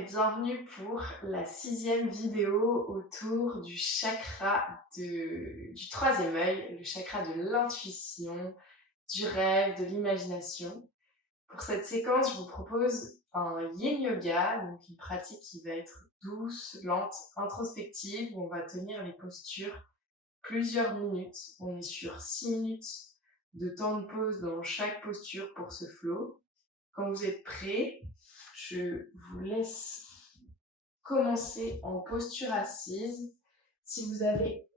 et bienvenue pour la 6e vidéo autour du chakra du troisième œil, le chakra de l'intuition, du rêve, de l'imagination. Pour cette séquence, je vous propose un yin yoga, donc une pratique qui va être douce, lente, introspective, où on va tenir les postures plusieurs minutes. On est sur 6 minutes de temps de pause dans chaque posture pour ce flow. Quand vous êtes prêts, je vous laisse commencer en posture assise. Si vous avez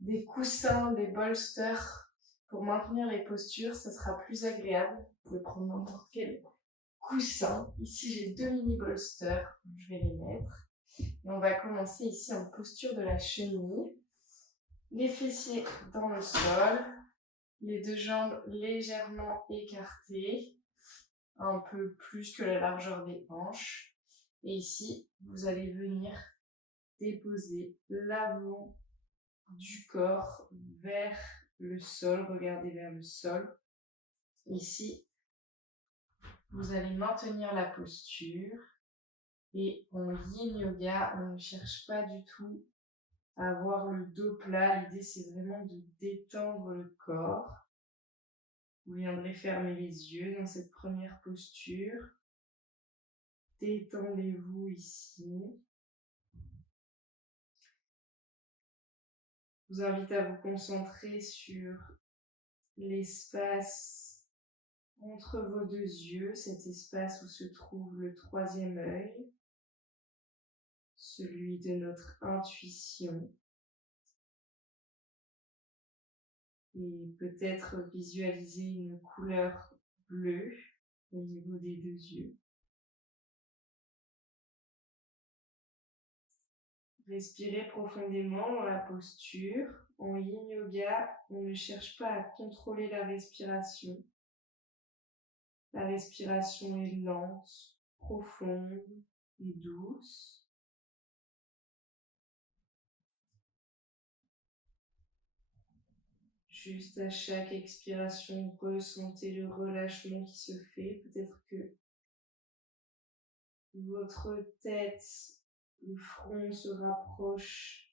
des coussins, des bolsters pour maintenir les postures, ça sera plus agréable. Vous pouvez prendre n'importe quel coussin. Ici, j'ai 2 mini bolsters. Je vais les mettre. Et on va commencer ici en posture de la chenille. Les fessiers dans le sol. Les 2 jambes légèrement écartées. Un peu plus que la largeur des hanches. Et ici, vous allez venir déposer l'avant du corps vers le sol. Regardez vers le sol. Ici, vous allez maintenir la posture. Et en yin yoga, on ne cherche pas du tout à avoir le dos plat. L'idée, c'est vraiment de détendre le corps. Vous viendrez fermer les yeux dans cette première posture. Détendez-vous ici. Je vous invite à vous concentrer sur l'espace entre vos 2 yeux, cet espace où se trouve le troisième œil, celui de notre intuition. Et peut-être visualiser une couleur bleue au niveau des 2 yeux. Respirez profondément dans la posture. En yin yoga, on ne cherche pas à contrôler la respiration. La respiration est lente, profonde et douce. Juste à chaque expiration, ressentez le relâchement qui se fait. Peut-être que votre tête, le front se rapproche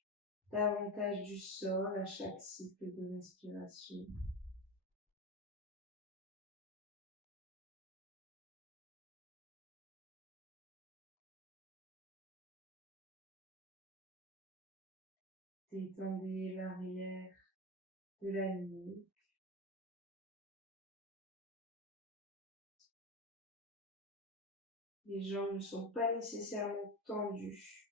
davantage du sol à chaque cycle de respiration. Détendez l'arrière de la nuque. Les jambes ne sont pas nécessairement tendues.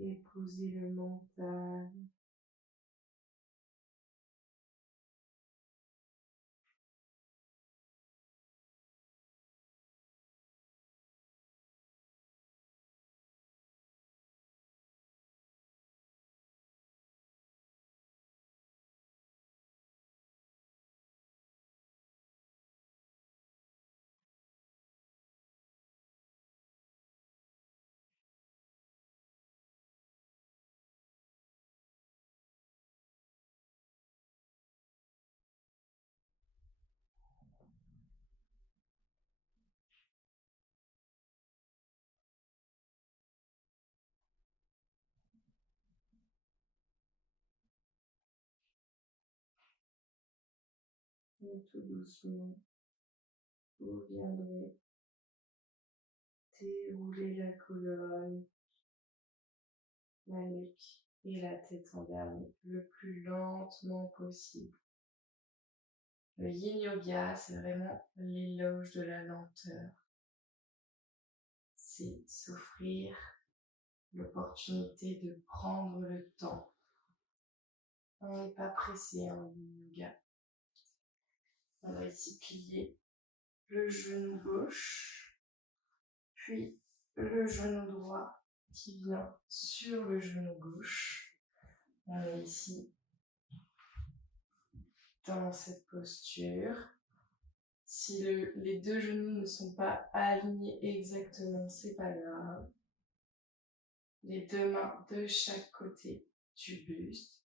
et poser le mental. Et tout doucement, vous viendrez dérouler la colonne, la nuque et la tête en dernier, le plus lentement possible. Le yin yoga, c'est vraiment l'éloge de la lenteur. C'est s'offrir l'opportunité de prendre le temps. On n'est pas pressé en yin yoga. On va ici plier le genou gauche, puis le genou droit qui vient sur le genou gauche. On est ici dans cette posture. Si les deux genoux ne sont pas alignés exactement, c'est pas grave. Les deux mains de chaque côté du buste.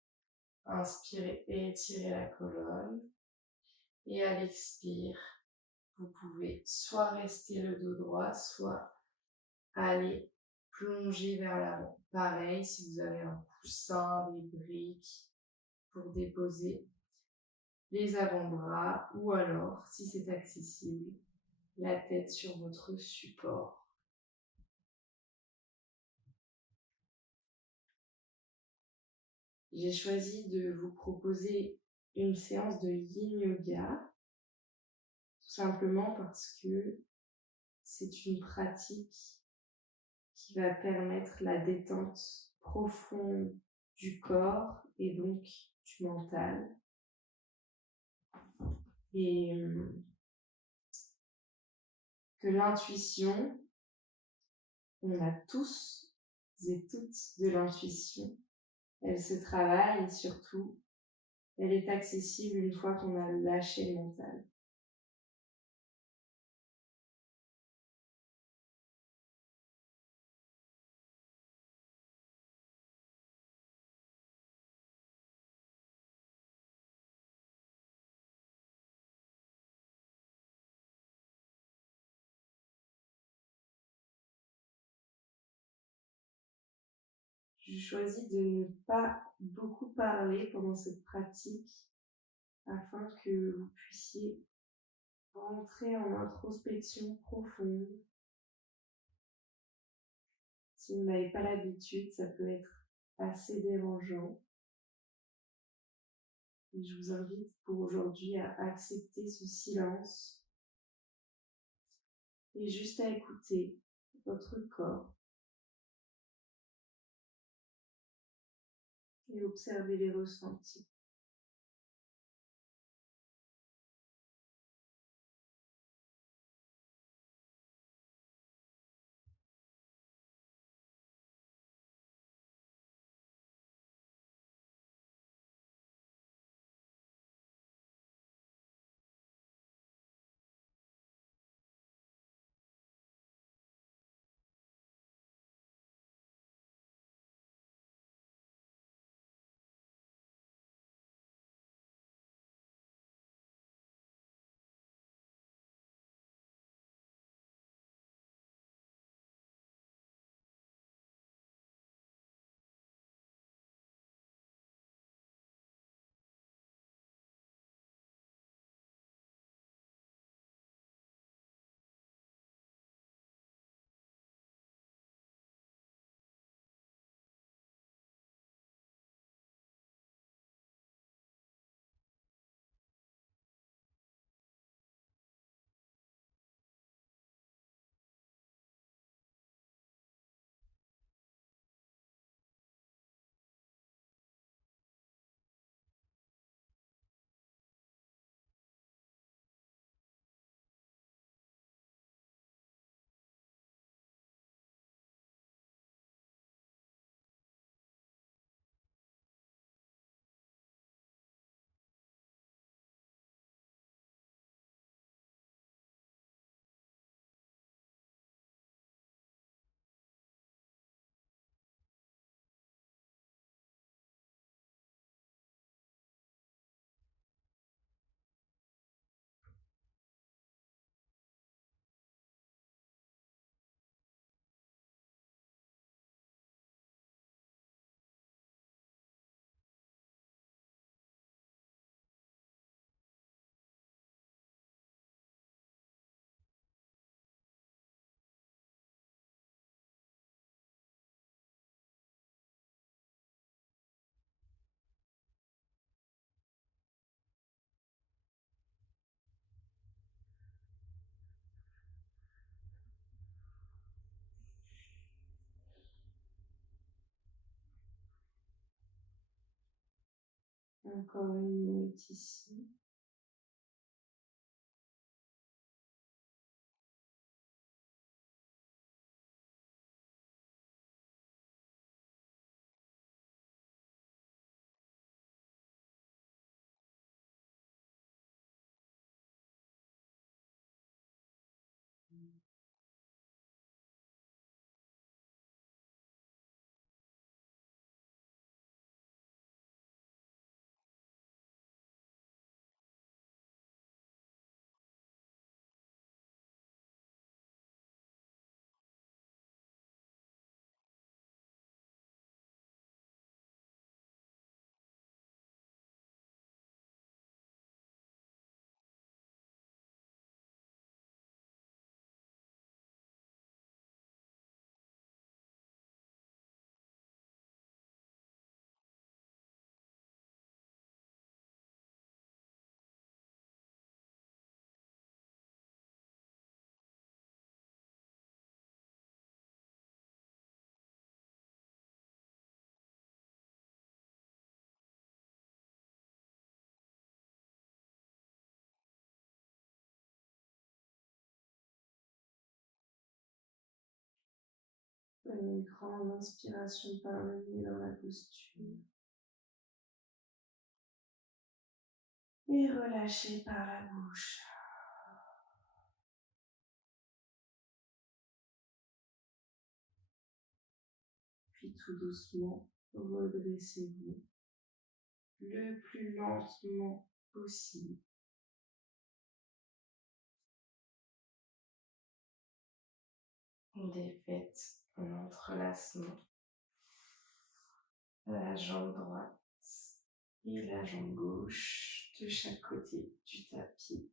Inspirez et étirez la colonne. Et à l'expire, vous pouvez soit rester le dos droit, soit aller plonger vers l'avant. Pareil, si vous avez un coussin, des briques pour déposer les avant-bras, ou alors, si c'est accessible, la tête sur votre support. J'ai choisi de vous proposer une séance de yin yoga, tout simplement parce que c'est une pratique qui va permettre la détente profonde du corps et donc du mental. Et que l'intuition, on a tous et toutes de l'intuition, elle se travaille et surtout, elle est accessible une fois qu'on a lâché le mental. Je choisis de ne pas beaucoup parler pendant cette pratique afin que vous puissiez rentrer en introspection profonde. Si vous n'avez pas l'habitude, ça peut être assez dérangeant. Et je vous invite pour aujourd'hui à accepter ce silence et juste à écouter votre corps et observer les ressentis. Encore une minute ici. Une grande inspiration par le nez dans la posture. Et relâchez par la bouche. Puis tout doucement, redressez-vous le plus lentement possible. Défaites en entrelacement la jambe droite et la jambe gauche de chaque côté du tapis.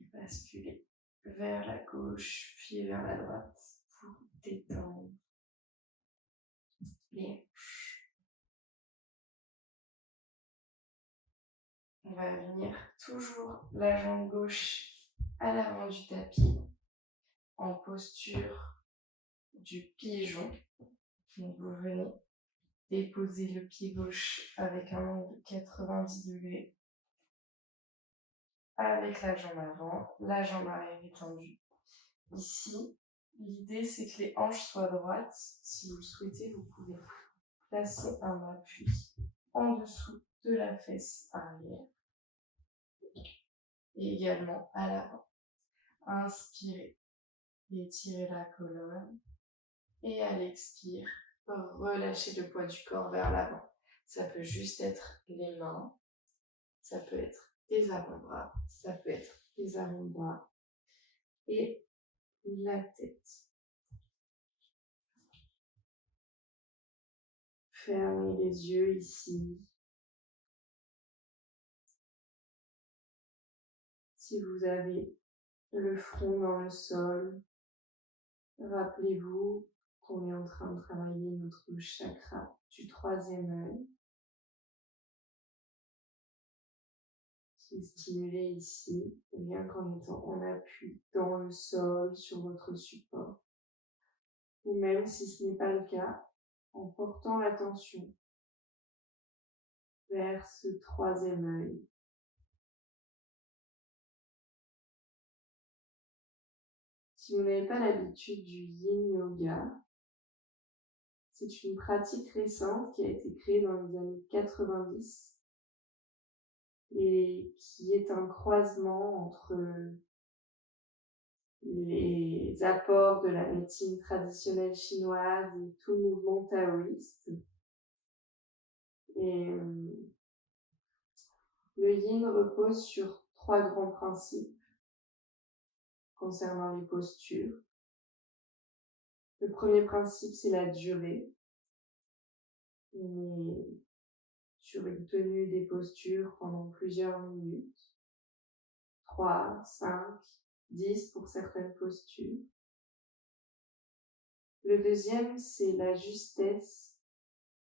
Basculez vers la gauche puis vers la droite pour détendre les hanches. On va venir toujours la jambe gauche à l'avant du tapis en posture du pigeon. Donc vous venez déposer le pied gauche avec un angle de 90 degrés avec la jambe avant, la jambe arrière étendue. Ici, l'idée c'est que les hanches soient droites. Si vous le souhaitez, vous pouvez placer un appui en dessous de la fesse arrière et également à l'avant. Inspirez, étirez la colonne et à l'expire, relâchez le poids du corps vers l'avant. Ça peut juste être les mains, ça peut être des avant-bras, ça peut être des avant-bras et la tête. Fermez les yeux ici. Si vous avez le front dans le sol, rappelez-vous qu'on est en train de travailler notre chakra du troisième œil, qui est stimulé ici, rien qu'en étant en appui dans le sol, sur votre support. Ou même si ce n'est pas le cas, en portant l'attention vers ce troisième œil. Si vous n'avez pas l'habitude du yin yoga, c'est une pratique récente qui a été créée dans les années 90 et qui est un croisement entre les apports de la médecine traditionnelle chinoise et tout mouvement taoïste. Et le yin repose sur 3 grands principes concernant les postures. Le premier principe, c'est la durée. On est sur une tenue des postures pendant plusieurs minutes. 3, 5, 10 pour certaines postures. Le deuxième, c'est la justesse.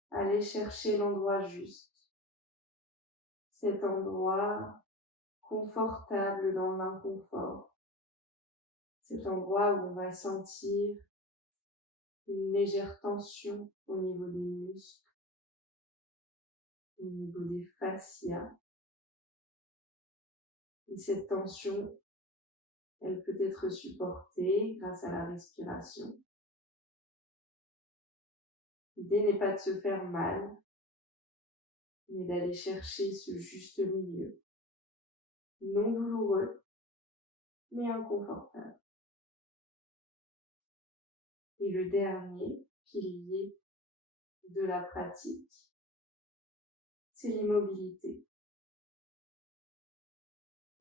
Aller chercher l'endroit juste. Cet endroit confortable dans l'inconfort. Cet endroit où on va sentir une légère tension au niveau des muscles. au niveau des fascias. Et cette tension, elle peut être supportée grâce à la respiration. L'idée n'est pas de se faire mal, mais d'aller chercher ce juste milieu. Non douloureux, mais inconfortable. Et le dernier pilier de la pratique, c'est l'immobilité.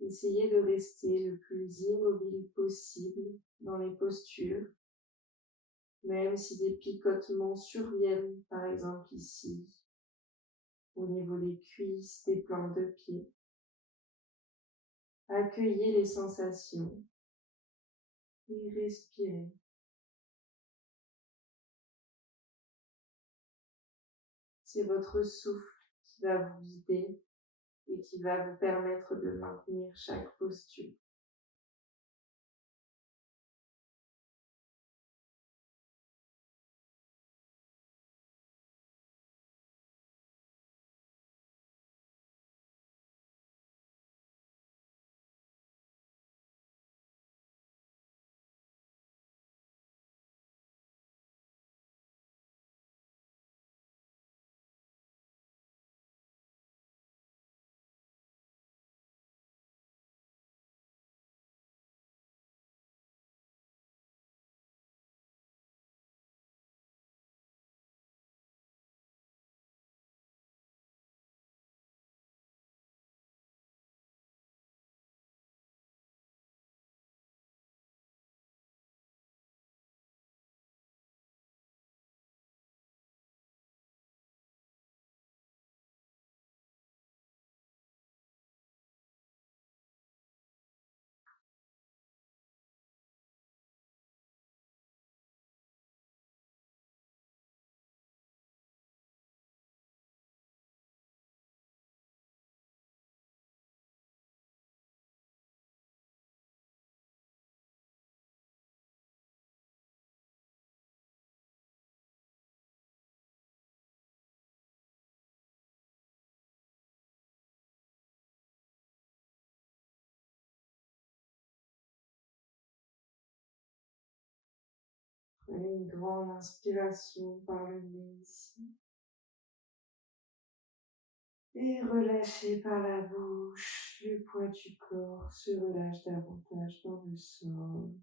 Essayez de rester le plus immobile possible dans les postures, même si des picotements surviennent, par exemple ici, au niveau des cuisses, des plantes de pied. Accueillez les sensations et respirez. C'est votre souffle qui va vous guider et qui va vous permettre de maintenir chaque posture. Prenez une grande inspiration par le nez ici. Et relâchez par la bouche, le poids du corps se relâche davantage dans le sol.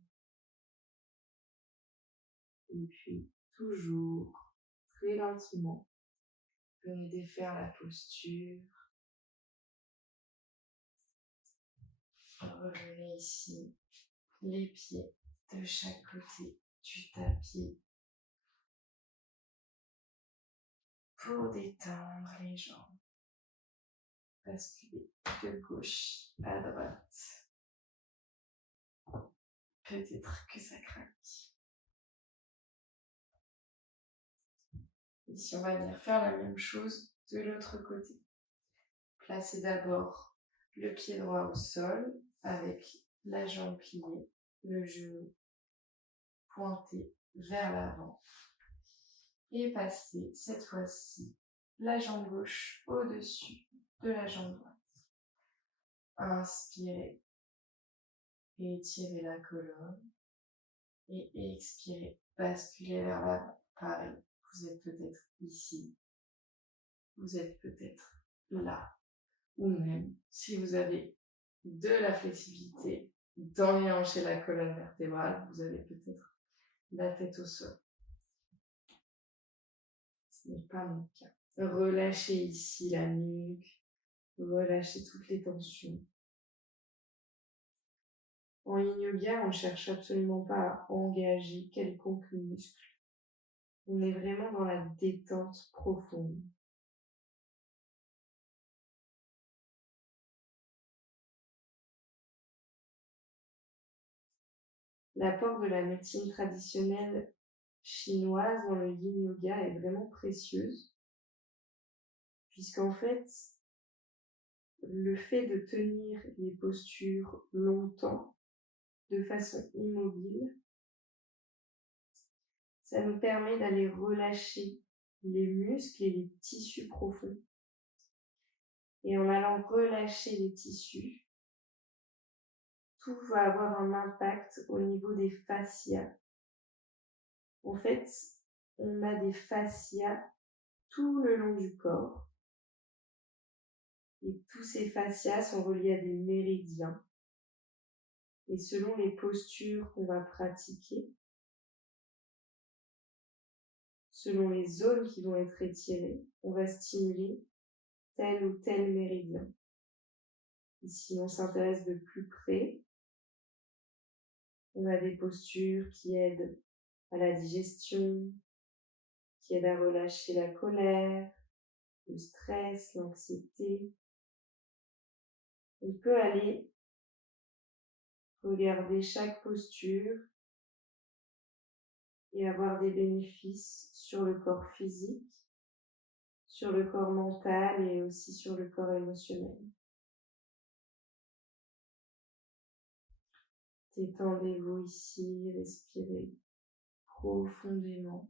Et puis, toujours, très lentement, venez défaire la posture. Revenez ici, les pieds de chaque côté du tapis pour détendre les jambes. Basculer de gauche à droite. Peut-être que ça craque. Ici, on va venir faire la même chose de l'autre côté. Placez d'abord le pied droit au sol avec la jambe pliée, le genou pointé vers l'avant. Et passez cette fois-ci la jambe gauche au-dessus de la jambe droite. Inspirez et étirez la colonne. Et expirez, basculez vers l'avant. Pareil, vous êtes peut-être ici, vous êtes peut-être là, ou même si vous avez de la flexibilité dans les hanches et la colonne vertébrale, vous avez peut-être la tête au sol. Ce n'est pas mon cas. Relâchez ici la nuque, relâchez toutes les tensions. En yin yoga, on ne cherche absolument pas à engager quelconque muscle. On est vraiment dans la détente profonde. L'apport de la médecine traditionnelle chinoise dans le yin yoga est vraiment précieuse, puisqu'en fait, le fait de tenir les postures longtemps, de façon immobile, ça nous permet d'aller relâcher les muscles et les tissus profonds Et en allant relâcher les tissus, tout va avoir un impact au niveau des fascias. En fait, on a des fascias tout le long du corps. Et tous ces fascias sont reliés à des méridiens. Et selon les postures qu'on va pratiquer, selon les zones qui vont être étirées, on va stimuler tel ou tel méridien. Ici, on s'intéresse de plus près. On a des postures qui aident à la digestion, qui aident à relâcher la colère, le stress, l'anxiété. On peut aller regarder chaque posture et avoir des bénéfices sur le corps physique, sur le corps mental et aussi sur le corps émotionnel. Détendez-vous ici, respirez profondément.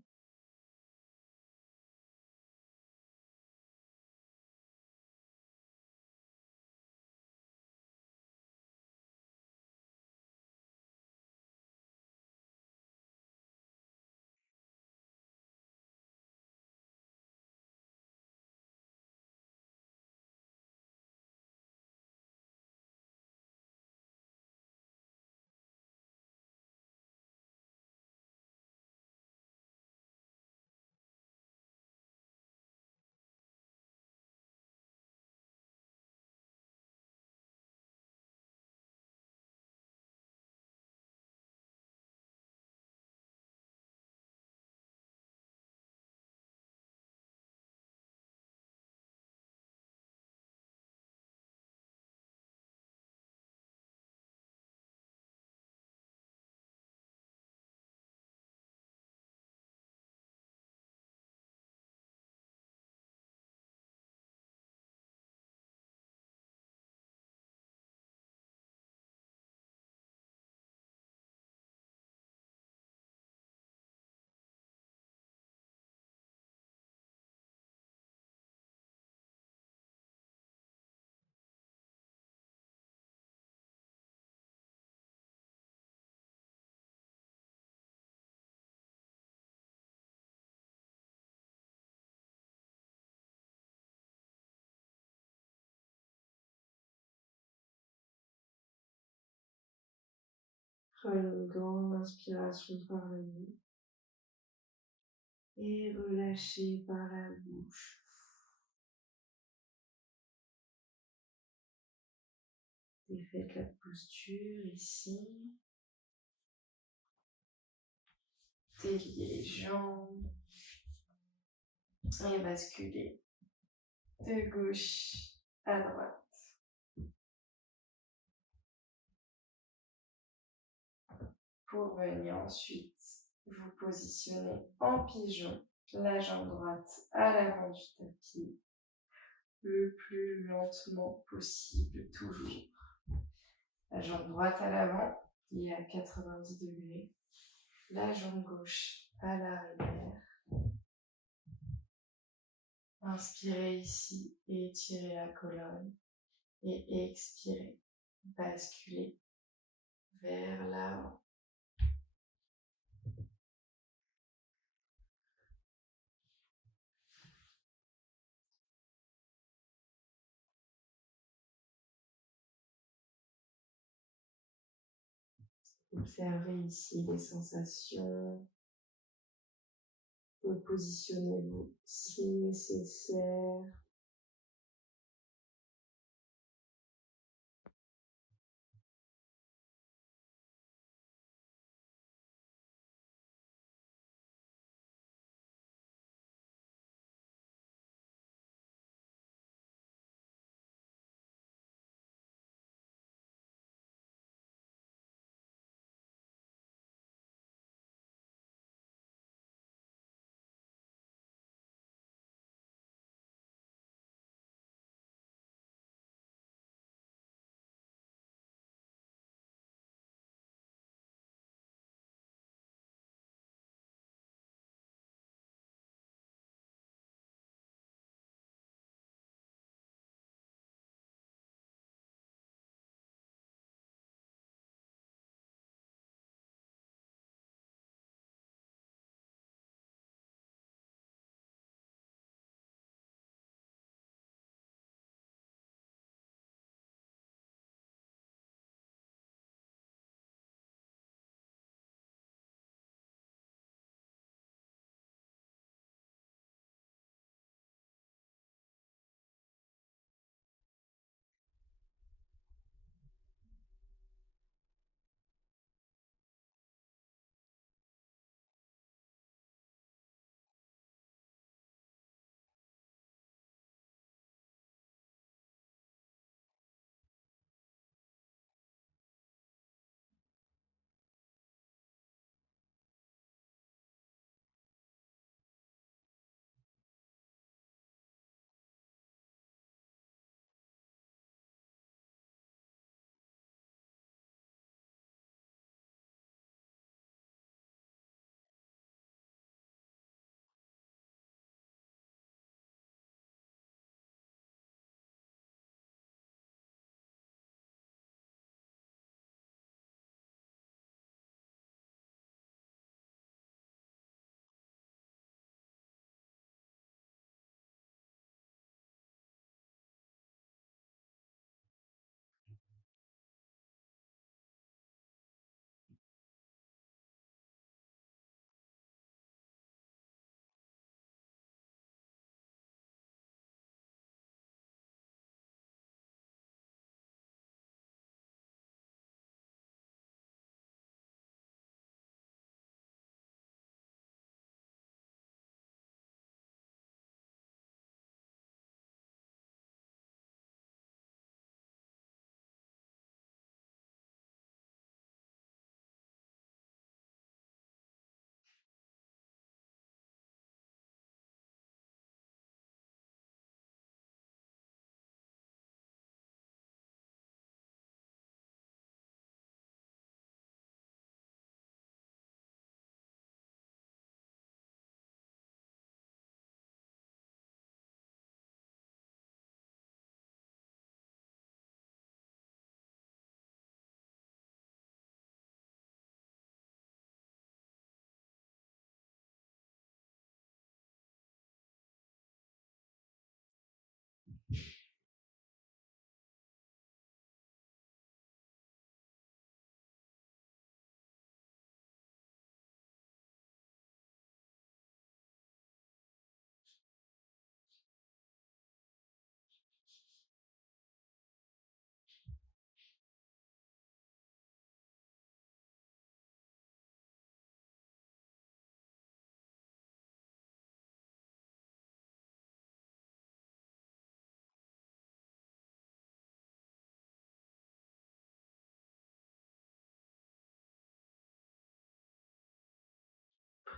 Prenez une grande inspiration par le nez et relâchez par la bouche. Défaites la posture ici. Déliez les jambes et basculez de gauche à droite. Pour venir ensuite vous positionner en pigeon, la jambe droite à l'avant du tapis, le plus lentement possible toujours. La jambe droite à l'avant, qui est à 90 degrés, la jambe gauche à l'arrière. Inspirez ici et étirez la colonne et expirez, basculez vers l'avant. Observez ici les sensations. Positionnez-vous si nécessaire.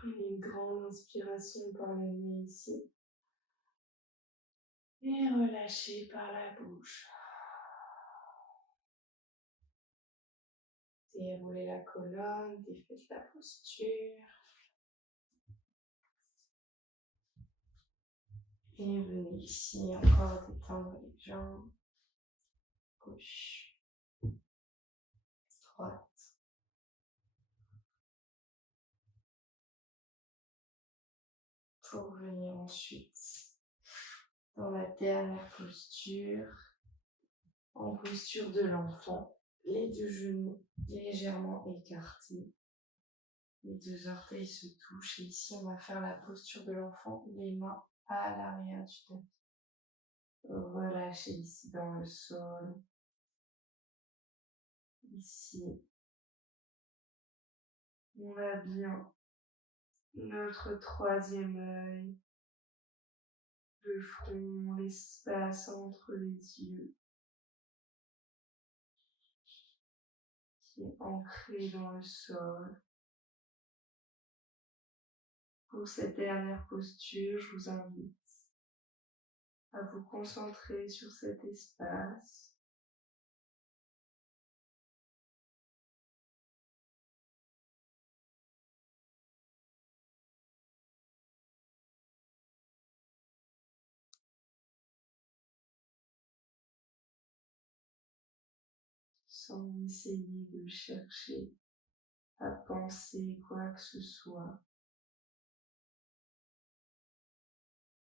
Prenez une grande inspiration par le nez ici. Et relâchez par la bouche. Déroulez la colonne, défaites la posture. Et venez ici encore détendre les jambes. Gauche, droite. Pour venir ensuite dans la dernière posture, en posture de l'enfant. Les deux genoux légèrement écartés. Les deux orteils se touchent et ici on va faire la posture de l'enfant, les mains à l'arrière du tapis. Relâchez ici dans le sol. Ici, on a bien notre troisième œil, le front, l'espace entre les yeux qui est ancré dans le sol. Pour cette dernière posture, je vous invite à vous concentrer sur cet espace. Sans essayer de chercher à penser quoi que ce soit.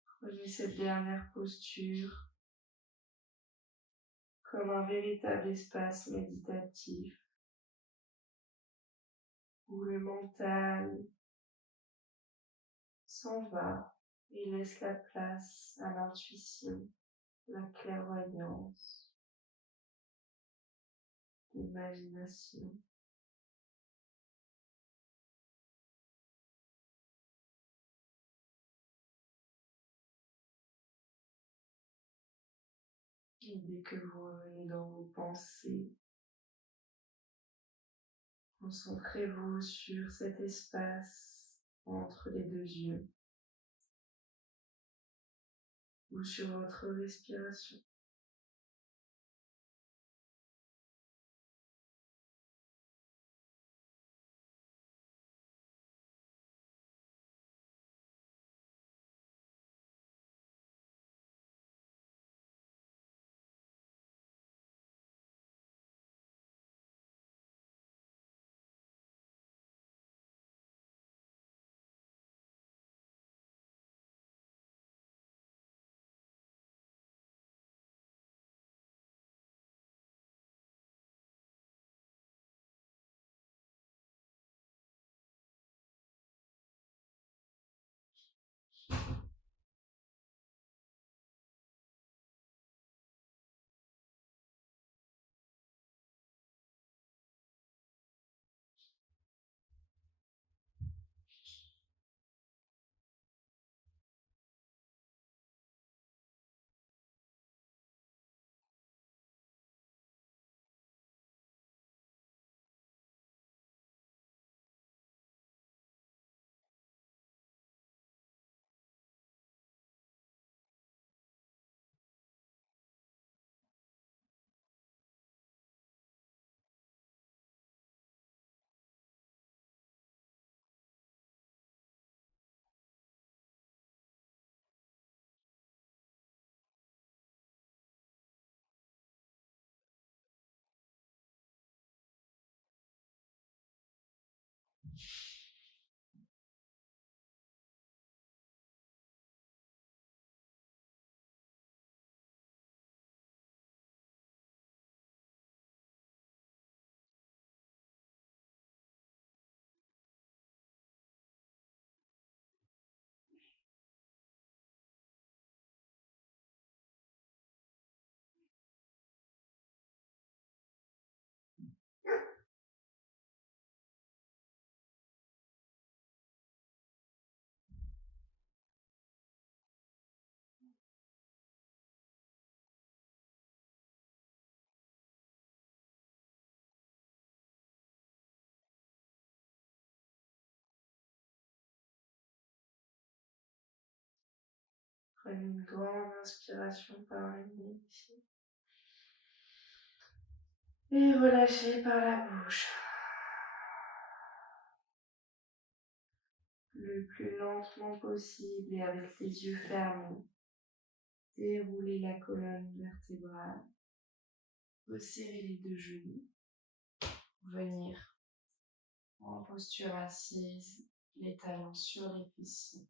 Prenez cette dernière posture comme un véritable espace méditatif où le mental s'en va et laisse la place à l'intuition, la clairvoyance, l'imagination. Et dès que vous revenez dans vos pensées, concentrez-vous sur cet espace entre les deux yeux ou sur votre respiration. Prenez une grande inspiration par le nez ici. Et relâchez par la bouche. Le plus lentement possible et avec les yeux fermés. Déroulez la colonne vertébrale. Resserrez les deux genoux. Venir en posture assise, les talons sur les fessiers.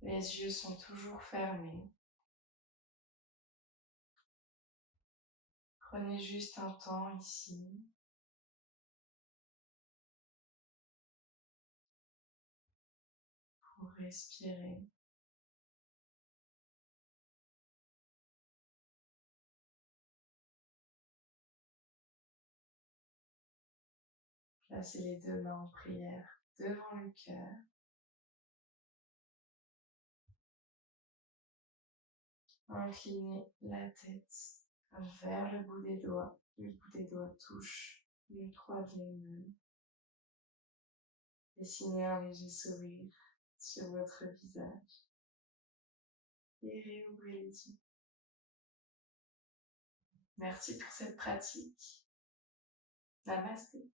Les yeux sont toujours fermés. Prenez juste un temps ici. Pour respirer. Placez les deux mains en prière devant le cœur. Inclinez la tête vers le bout des doigts. Le bout des doigts touche le troisième œil. Dessinez un léger sourire sur votre visage. Et réouvrez les yeux. Merci pour cette pratique. Namasté.